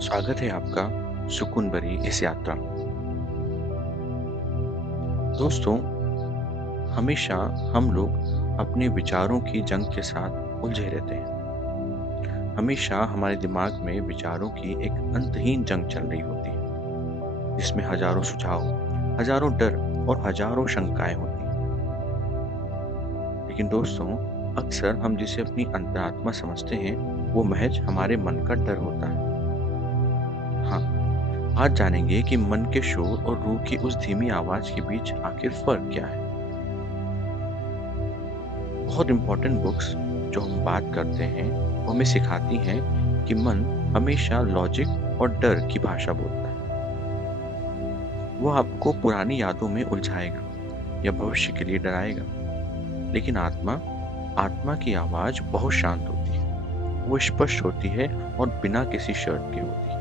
स्वागत है आपका सुकून भरी इस यात्रा में। दोस्तों, हमेशा हम लोग अपने विचारों की जंग के साथ उलझे रहते हैं। हमेशा हमारे दिमाग में विचारों की एक अंतहीन जंग चल रही होती है, जिसमें हजारों सुझाव, हजारों डर और हजारों शंकाएं होती हैं। लेकिन दोस्तों, अक्सर हम जिसे अपनी अंतरात्मा समझते हैं, वो महज हमारे मन का डर होता है। हाँ, आज जानेंगे कि मन के शोर और रूह की उस धीमी आवाज के बीच आखिर फर्क क्या है। बहुत इंपॉर्टेंट बुक्स जो हम बात करते हैं, वो हमें सिखाती हैं कि मन हमेशा लॉजिक और डर की भाषा बोलता है। वो आपको पुरानी यादों में उलझाएगा या भविष्य के लिए डराएगा। लेकिन आत्मा आत्मा की आवाज बहुत शांत होती है। वो स्पष्ट होती है और बिना किसी शर्त के होती है।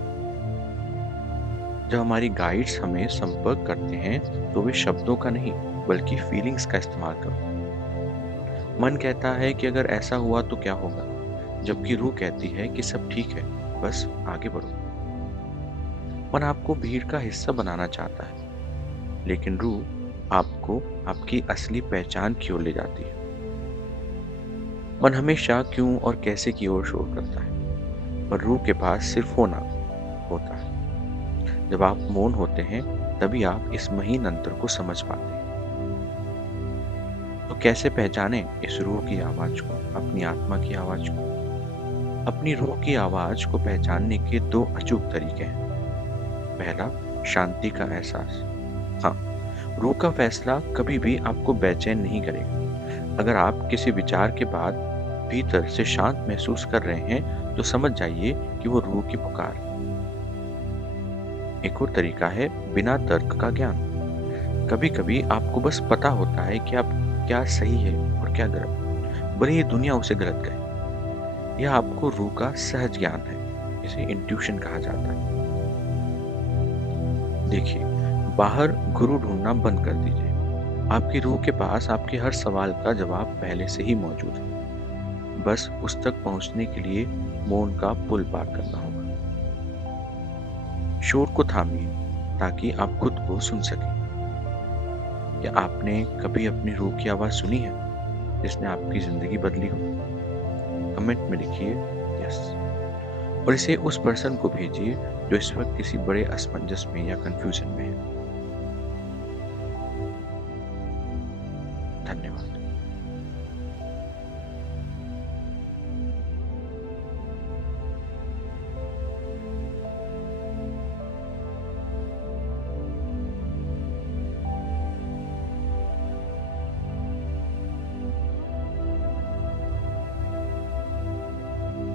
जब हमारी गाइड्स हमें संपर्क करते हैं, तो वे शब्दों का नहीं बल्कि फीलिंग्स का इस्तेमाल करते हैं। मन कहता है कि अगर ऐसा हुआ तो क्या होगा, जबकि रूह कहती है कि सब ठीक है, बस आगे बढ़ो। मन आपको भीड़ का हिस्सा बनाना चाहता है, लेकिन रूह आपको आपकी असली पहचान की ओर ले जाती है। मन हमेशा क्यों और कैसे की ओर शोर करता है, पर रूह के पास सिर्फ होना होता है। जब आप मौन होते हैं, तभी आप इस महीन अंतर को समझ पाते हैं। तो कैसे पहचानें इस रूह की आवाज को, अपनी आत्मा की आवाज को? अपनी रूह की आवाज को पहचानने के दो अचूक तरीके हैं। पहला, शांति का एहसास। हाँ, रूह का फैसला कभी भी आपको बेचैन नहीं करेगा। अगर आप किसी विचार के बाद भीतर से शांत महसूस कर रहे हैं, तो समझ जाइए कि वो रूह की पुकार है। एक और तरीका है बिना तर्क का ज्ञान। कभी कभी आपको बस पता होता है कि आप क्या सही है और क्या गलत, भले ही दुनिया उसे गलत कहे। यह आपको रूह का सहज ज्ञान है। इसे इंट्यूशन कहा जाता है। देखिए, बाहर गुरु ढूंढना बंद कर दीजिए। आपकी रूह के पास आपके हर सवाल का जवाब पहले से ही मौजूद है। बस उस तक पहुंचने के लिए मौन का पुल पार करना होगा। शोर को थामिए ताकि आप खुद को सुन सकें। क्या आपने कभी अपनी रूह की आवाज सुनी है, जिसने आपकी जिंदगी बदली हो? कमेंट में लिखिए यस, और इसे उस पर्सन को भेजिए जो इस वक्त किसी बड़े असमंजस में या कंफ्यूजन में है।